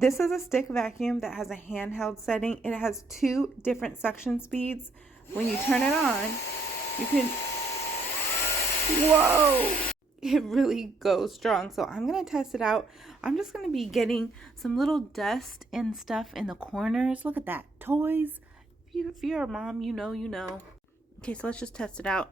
This is a stick vacuum that has a handheld setting. It has 2 different suction speeds. When you turn it on, you can, whoa, it really goes strong. So I'm going to test it out. I'm just going to be getting some little dust and stuff in the corners. Look at that, toys. If you're a mom, you know. Okay, so let's just test it out.